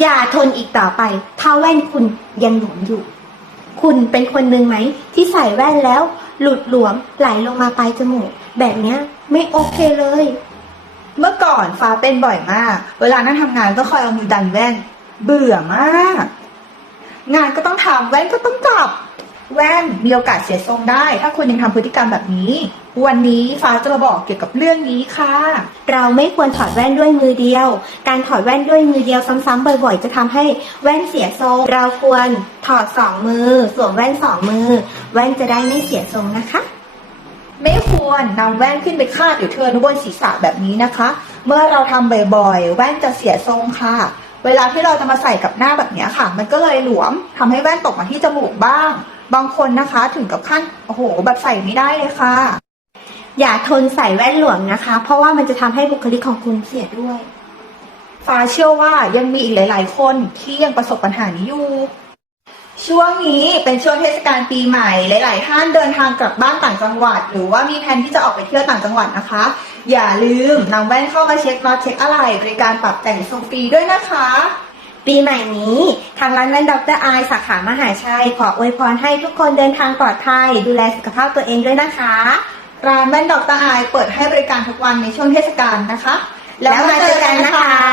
อย่าทนอีกต่อไปถ้าแว่นคุณยังหลวมอยู่ คุณเป็นคนหนึ่งไหม ที่ใส่แว่นแล้ว หลุดหลวมไหลลงมาปลายจมูก แบบเนี้ยไม่โอเคเลย เมื่อก่อนฟ้าเป็นบ่อยมาก เวลานั่งทำงานก็คอยเอามือดันแว่น เบื่อมาก งานก็ต้องทำแว่นก็ต้องจับ แว่นมีโอกาสเสียทรงได้ ถ้าคุณยังทำพฤติกรรมแบบนี้ วันนี้ฟ้าจะมาบอกเกี่ยวกับเรื่องนี้ค่ะ เราไม่ควรถอดแว่นด้วยมือเดียว การถอดแว่นด้วยมือเดียวซ้ำๆบ่อยๆ จะทำให้แว่นเสียทรง เราควรถอดสองมือ สวมแว่นสองมือ แว่นจะได้ไม่เสียทรงนะคะ ไม่ควรนำแว่นขึ้นไปคาดหรือเทินไว้บนศีรษะแบบนี้นะคะ เมื่อเราทำบ่อยๆ แว่นจะเสียทรงค่ะเวลาที่เราจะมาใส่กับหน้าแบบเนี้ยค่ะ มันก็เลยหลวมทำให้แว่นตกมาที่จมูกบ้าง บางคนนะคะถึงกับขั้นโอ้โหแบบใส่ไม่ได้เลยค่ะ อย่าทนใส่แว่นหลวมนะคะ เพราะว่ามันจะทำให้บุคลิกของคุณเสียด้วย ฟ้าเชื่อว่ายังมีอีกหลาย ๆ คนที่ยังประสบปัญหานี้อยู่ช่วงนี้เป็นช่วงเทศกาลปีใหม่ หลาย ๆ ท่านเดินทางกลับบ้านต่างจังหวัด หรือว่ามีแผนที่จะออกไปเที่ยวต่างจังหวัดนะคะ อย่าลืมนำแว่นเข้ามาเช็คน็อตเช็คอะไรบริการปรับแต่งทรงฟรีด้วยนะคะ ปีใหม่นี้ทางร้านแว่นดรอายสาขามหาชัย ขออวยพรให้ทุกคนเดินทางปลอดภัย ดูแลสุขภาพตัวเองด้วยนะคะ ร้านแว่นดร.ไอายเปิดให้บริการทุกวันในช่วงเทศกาลนะคะ แล้วมาเจอกันนะคะ